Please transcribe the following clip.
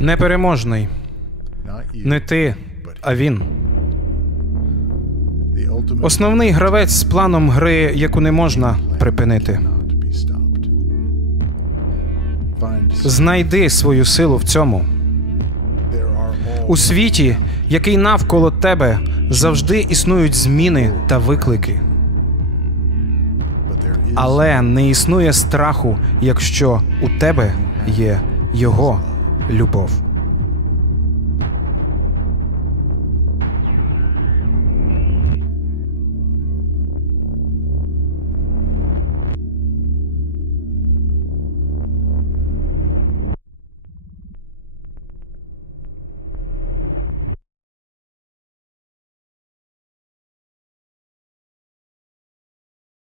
Непереможний. Не ти, а він. Основний гравець з планом гри, яку не можна припинити. Знайди свою силу в цьому. У світі, який навколо тебе, завжди існують зміни та виклики. Але не існує страху, якщо у тебе є його любов.